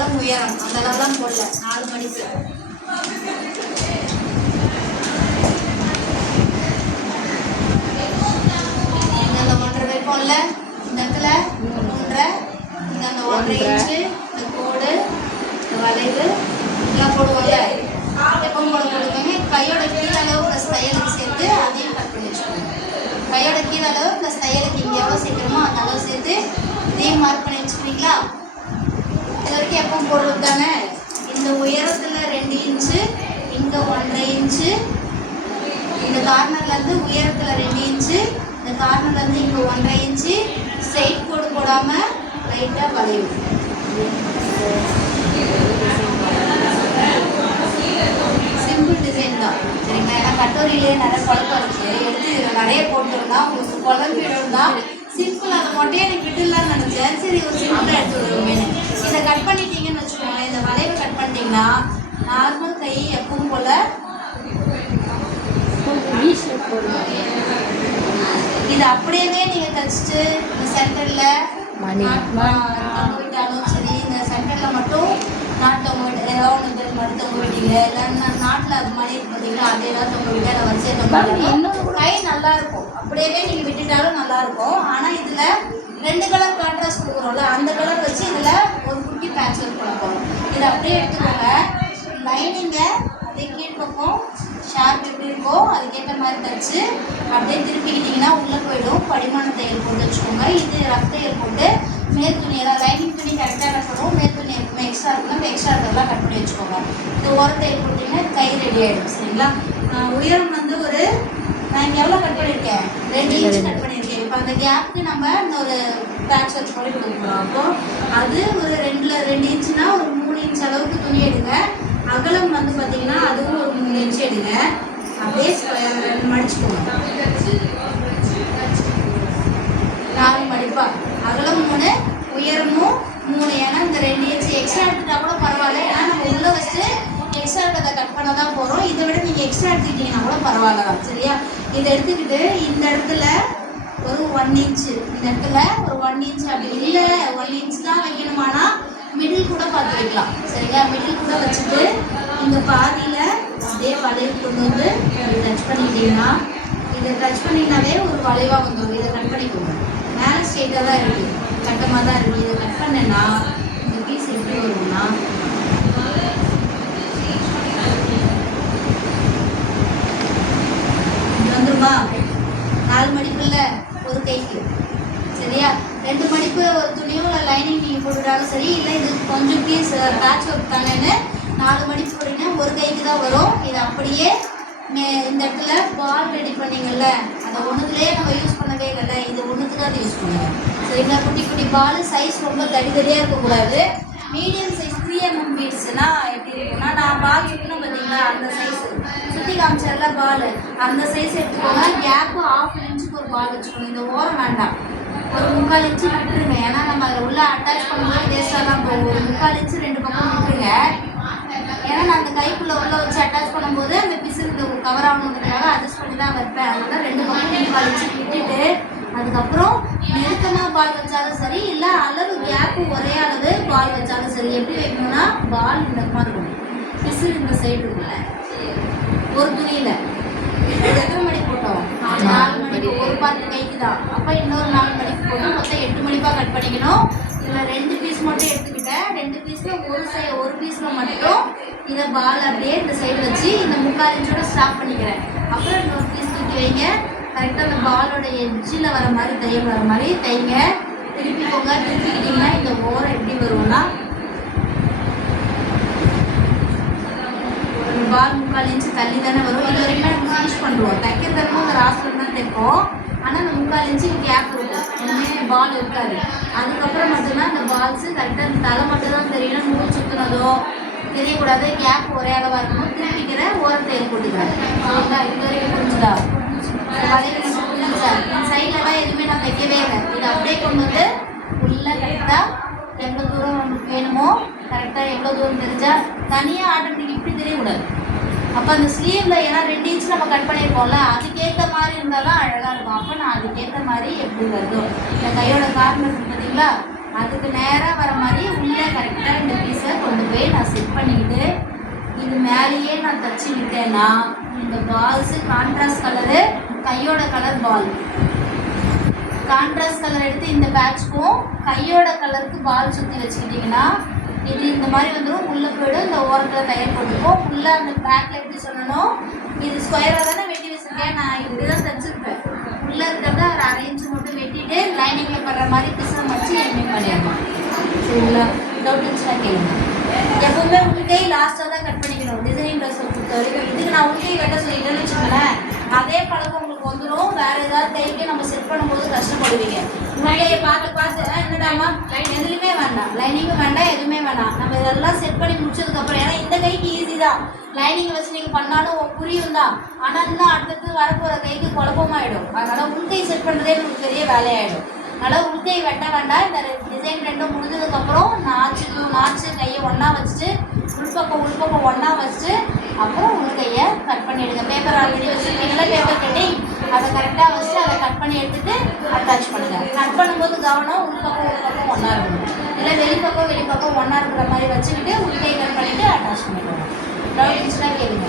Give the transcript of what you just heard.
அகலம் உயரம் அந்த அளவுலாம் போடல. 4 மடிப்பு. இந்த 1.5 வைப்போம்ல, இந்த இடத்துல 3.5, இந்த 1.5 இன்ச்சு, இந்த கோடு, இந்த வளைவு எல்லாம் போடுவோம்ல. எப்போ போடுவாங்க? கையோட கீழ் அளவு ப்ளஸ் தையலுக்கு சேர்த்து அதையும் கட் பண்ணி வச்சுக்கோங்க. கையோட கீழ் அளவு ப்ளஸ் தையலுக்கு இங்கே எவ்வளோ சேர்க்கணுமோ அந்த அளவு சேர்த்து இதையும் மார்க் பண்ணி வச்சுக்கிறீங்களா? இது வரைக்கும் எப்போ போடுறது தானே. இந்த உயரத்தில் 2 இன்ச்சு, இங்கே 1.5 இன்ச்சு, இந்த கார்னர்லேருந்து உயரத்தில் 2 இன்ச்சு, இந்த கார்னர்லேருந்து இங்கே 1.5 இன்ச்சு, ஸ்ட்ரெயிட் கோடு போடாமல் லைட்டாக வளைவு. சிம்பிள் டிசைன் தான் சரிங்களா? ஏன்னா கட்டோரியிலே நிறைய குழப்பம் இருக்குது. எடுத்து இதில் நிறைய போட்டுருந்தா உங்களுக்கு குழம்பிடும் தான். சிம்பிள் அதை மட்டும் எனக்கு விட்டுலான்னு நினச்சேன். சரி ஒரு சிம்பிளாக எடுத்து விடுவோமேனு. இதை கட் பண்ணிட்டீங்கன்னு வச்சுக்கோங்க. இந்த வளைவை கட் பண்ணிட்டீங்கன்னா நார்மல் கை எப்பவும் போல் இது அப்படியே நீங்கள் தைச்சிட்டு இந்த சென்டரில் தொங்க விட்டாலும் சரி, இந்த சென்டரில் மட்டும் நாட்டு தொங்க விட்டு ஏதாவது ஒன்று மறு தொங்க விட்டீங்க, இல்லைன்னா நாட்டில் அது மாதிரி பார்த்தீங்கன்னா அது ஏதாவது தொங்க விட்டு அதை வச்சு தொங்க கை நல்லாயிருக்கும். அப்படியே நீங்கள் விட்டுட்டாலும் நல்லாயிருக்கும். ஆனால் இதில் 2 கலர் கான்ட்ராஸ்ட் கொடுக்குறோம்ல, அந்த கலர் வச்சு இதில் ஒரு குட்டி பேட்ச் ஒர்க் பண்ண போகிறோம். இதை அப்படியே எடுத்துக்கோங்க. லைனிங்கை அப்படியே கீழ்ப்பக்கம் ஷார்ப் எப்படி இருக்கோ அதுக்கேற்ற மாதிரி தைச்சு அப்படியே திருப்பிக்கிட்டிங்கன்னா உள்ளே போயிடும். படிமான தையல் போட்டு வச்சுக்கோங்க. இது ரஃப் தையல் போட்டு மேல் துணி ஏதாவது லைனிங் துணி கரெக்டாக கட்டணும். மேல் துணி எப்பவுமே எக்ஸ்ட்ரா இருக்குன்னா இந்த எக்ஸ்ட்ரா இருக்கிறதெல்லாம் கட் பண்ணி வச்சுக்கோங்க. இந்த ஓர தையல் போட்டிங்கன்னா கை ரெடி ஆகிடும் சரிங்களா? உயரம் வந்து ஒரு நான் இங்கே எவ்வளோ கட் பண்ணியிருக்கேன்? 2 இன்ச் கட் பண்ணியிருக்கேன். இப்போ அந்த கேப்புக்கு நம்ம இன்னொரு பேட்ச் ஒர்க் பண்ணி கொடுக்குறோம். அப்போது அது ஒரு 2 இன்ச்சுனா ஒரு 3 இன்ச் அளவுக்கு துணி எடுங்க. அகலம் வந்து பார்த்தீங்கன்னா அதுவும் ஒரு 3 இன்ச்சு எடுங்க. அப்படியே மடிச்சுக்கோங்க. 4 மடிப்பா. அகலம் 3, உயரமும் 3. ஏன்னா இந்த 2 இன்ச்சு எக்ஸ்ட்ரா எடுத்துட்டா கூட பரவாயில்ல. ஏன்னா நம்ம உள்ளே வச்சுட்டு எக்ஸ்ட்ரா இருக்கிறத கட் பண்ண தான் போகிறோம். இதை விட நீங்கள் எக்ஸ்ட்ரா எடுத்துக்கிட்டீங்கன்னா கூட பரவாயில்ல தான் சரியா? இதை எடுத்துக்கிட்டு இந்த இடத்துல ஒரு 1 இன்ச்சு, இந்த இடத்துல ஒரு 1 இன்ச் அப்படி இல்லை 1 இன்ச் தான் வைக்கணுமானா மிடில் கூட பார்த்து வைக்கலாம் சரிங்களா? மிடில் கூட வச்சுட்டு இந்த பாதியில் அப்படியே வளைவு கொண்டு வந்து டச் பண்ணிக்கிட்டீங்கன்னா இதை டச் பண்ணிங்கனாவே ஒரு வளைவாக வந்துடும். இதை கட் பண்ணிக்கோங்க. மேலே ஸ்ட்ரெயிட்டாக தான் இருக்குது, கட்டமாக தான் இருக்குது. இதை கட் பண்ணேன்னா இந்த பீஸ் எப்படி வரும்னா இது வந்துருமா? 4 மடிப்புல ஒரு கைக்கு சரியா? 2 மடிப்பு ஒரு துணியும் இல்லை லைனிங் நீங்கள் போட்டுட்டாலும் சரி, இல்லை இது கொஞ்சம் பீஸ் பேட்ச் ஒர்க் தானேன்னு 4 மடிப்பு போட்டிங்கன்னா ஒரு கைக்கு தான் வரும். இது அப்படியே இந்த இடத்துல பால் ரெடி பண்ணிங்கல்ல, அந்த ஒன்றுத்துலேயே நம்ம யூஸ் பண்ணவே இல்லைல்ல, இது ஒன்றுக்கு தான் யூஸ் பண்ணுவோம் சரிங்களா? குட்டி குட்டி பால் சைஸ் ரொம்ப தடித்தடியாக இருக்கக்கூடாது. மீடியம் சைஸ் 3 mm பீட்ஸ்னா எப்படி இருக்கும்னா நான் பால் சுற்றணும் பார்த்தீங்களா, அந்த சைஸ் சுற்றி காமிச்சால பால் அந்த சைஸ் எடுத்துக்கோங்க. கேப்பு 1/2 இன்ச்சுக்கு ஒரு பால் வச்சுக்கணும். இந்த ஓரம் வேண்டாம், ஒரு 3/4 இன்ச்சு விட்டுருங்க. ஏன்னா நம்ம அதில் உள்ள அட்டாச் பண்ணும்போது வேஸ்ட்டாக தான் போகும். ஒரு 3/4 இன்ச்சு 2 பக்கம் விட்டுருங்க. ஏன்னா நான் அந்த கைக்குள்ளே உள்ள வச்சு அட்டாச் பண்ணும்போது அந்த பிசுக்கு கவர் ஆகணுன்றதுக்காக அட்ஜஸ்ட் பண்ணி தான் வைப்பேன். அதனால 2 பக்கம் 3/4 இன்ச்சு விட்டுட்டு அதுக்கப்புறம் நெருக்கமாக பால் வச்சாலும் சரி, இல்லை அளவு கேப்பு ஒரே அளவு பால் வச்சாலும் சரி. எப்படி வைக்கணும்னா பால் இந்த மாதிரி இருக்கும், பிசு இந்த சைடு இருக்குல்ல ஒரு துணியில். எத்தனை மணி போட்டோம்? 4 மணிக்கு ஒரு பார்த்து கைக்கு தான். அப்போ இன்னொரு 4 மணிக்கு போட்டோம். மொத்தம் 8 மணிப்பாக கட் பண்ணிக்கணும். இதில் 2 பீஸ் மட்டும் எடுத்துக்கிட்டேன். 2 பீஸில் ஒரு பீஸில் மட்டும் இதை பால் அப்படியே இந்த சைடு வச்சு இந்த 3/4 இன்ச்சோட ஸ்டாப் பண்ணிக்கிறேன். அப்புறம் இன்னொரு பீஸ் தூக்கி வைங்க. கரெக்டாக அந்த பாலோட எட்ஜில் வர மாதிரி தையல் வர மாதிரி தைங்க. திருப்பிக்கோங்க. திருப்பிக்கிட்டிங்கன்னா இந்த ஓரம் எப்படி வரும்னா ஒரு பால் 3/4 இன்ச்சு தள்ளி தானே வரும். இது வரைக்கும் நம்ம ஃபினிஷ் பண்ணுவோம். தைக்கிறதுக்கும் அந்த ராஸ்டர் தான் தைப்போம். ஆனால் அந்த 3/4 இன்ச்சு கேப் இருக்கும், ஒன்றுமே பால் இருக்காது. அதுக்கப்புறம் மட்டும்தான் இந்த பால்ஸு கரெக்டாக அந்த தலை மட்டும் தான் தெரியணும். நூல் சுற்றுனதோ தெரியக்கூடாது. கேப் ஒரே அளவாக இருக்கணும். திருப்பிக்கிற ஓரத்தை போட்டுக்கிறேன் சரிங்களா? இது வரைக்கும் புரிஞ்சுதா? வளைவு மட்டும் புரிஞ்சுதா? சைட்லலாம் எதுவுமே நான் தைக்கவே இல்லை. இதை அப்படியே கொண்டு வந்து உள்ளே கரெக்டாக எவ்வளோ தூரம் நமக்கு வேணுமோ கரெக்டாக எவ்வளோ தூரம் தெரிஞ்சால் தனியாக ஆட்டோமேட்டிக் இப்படி தெரியக்கூடாது. அப்போ அந்த ஸ்லீவில் ஏன்னா 2 இன்ச் நம்ம கட் பண்ணியிருக்கோம்ல, அதுக்கேற்ற மாதிரி இருந்தால் தான் அழகாக இருக்கும். அப்போ நான் அதுக்கேற்ற மாதிரி எப்படி வருதோ இந்த கையோட கார்னர் பார்த்தீங்களா, அதுக்கு நேராக வர மாதிரி உள்ளே கரெக்டாக இந்த பீஸை வச்சுக்கிட்டேன்னா இந்த பால்ஸு கான்ட்ராஸ்ட் கலரு, கையோட கலர் பால். கான்ட்ராஸ்ட் கலர் எடுத்து இந்த பேட்ச்க்கும் கையோட கலருக்கு பால் சுற்றி வச்சுக்கிட்டிங்கன்னா இது இந்த மாதிரி வந்துடும். உள்ளே போய்டும். இந்த ஓரத்தில் தையல் போட்டுப்போம். உள்ளே அந்த பேக்கில் எப்படி சொல்லணும், இது ஸ்கொயராக தானே வெட்டி வச்சுருக்கேன். நான் இப்படி தான் தைச்சிருப்பேன். உள்ளே இருக்கிறத ஒரு 1/2 இன்ச்சு மட்டும் வெட்டிட்டு லைனிங்கில் படுற மாதிரி பிசம் வச்சு எம்மிங் பண்ணிடலாம். சரிங்களா? டவுட் இருந்துச்சுன்னா கேளுங்க. எப்பவுமே உள்கை லாஸ்ட்டாக தான் கட் பண்ணிக்கணும் டிசைனிங் ட்ரெஸ் பொறுத்த வரைக்கும். இதுக்கு நான் உள்கை வெட்ட சொல்லிட்டேன்னு வச்சுக்கோங்களேன், அதே பழக்கம் உங்களுக்கு வந்துடும். வேறு ஏதாவது தைக்க நம்ம செட் பண்ணும்போது கஷ்டப்படுவீங்க. உள்கையை பார்த்து என்னடாமா எதுலையுமே வேண்டாம், லைனிங்கும் வேண்டாம், எதுவுமே வேண்டாம். நம்ம இதெல்லாம் செட் பண்ணி முடிச்சதுக்கப்புறம், ஏன்னா இந்த கைக்கு ஈஸி தான், லைனிங் வச்சு நீங்கள் பண்ணாலும் புரியும் தான். ஆனால் இன்னும் அடுத்தது வரப்போகிற கைக்கு குழப்பமாயிடும். அதனால் உள்கை செட் பண்ணுறதே உங்களுக்கு பெரிய வேலையாயிடும். அதனால் உள்கை வெட்ட வேண்டாம். இந்த டிசைன் ரெண்டும் முடிஞ்சதுக்கப்புறம் நாச்சு கையை ஒன்றா வச்சுட்டு உள்பக்கம் ஒன்றா வச்சுட்டு அப்புறம் உள்கையை கட் பண்ணி எடுங்க. பேப்பர் ஆல்ரெடி வச்சுருக்கீங்களா, பேப்பர் கட்டிங் அதை கரெக்டாக வச்சுட்டு அதை கட் பண்ணி எடுத்துகிட்டு அட்டாச் பண்ணுங்கள். கட் பண்ணும்போது கவனம் உள்பக்கம் ஒன்றா இருக்கணும். இல்லை வெளிப்பக்கம் ஒன்றா இருக்கிற மாதிரி வச்சுக்கிட்டு உள்கை கட் பண்ணிவிட்டு அட்டாச் பண்ணிக்கணும். டவுட் இருந்துச்சுன்னா கேளுங்க.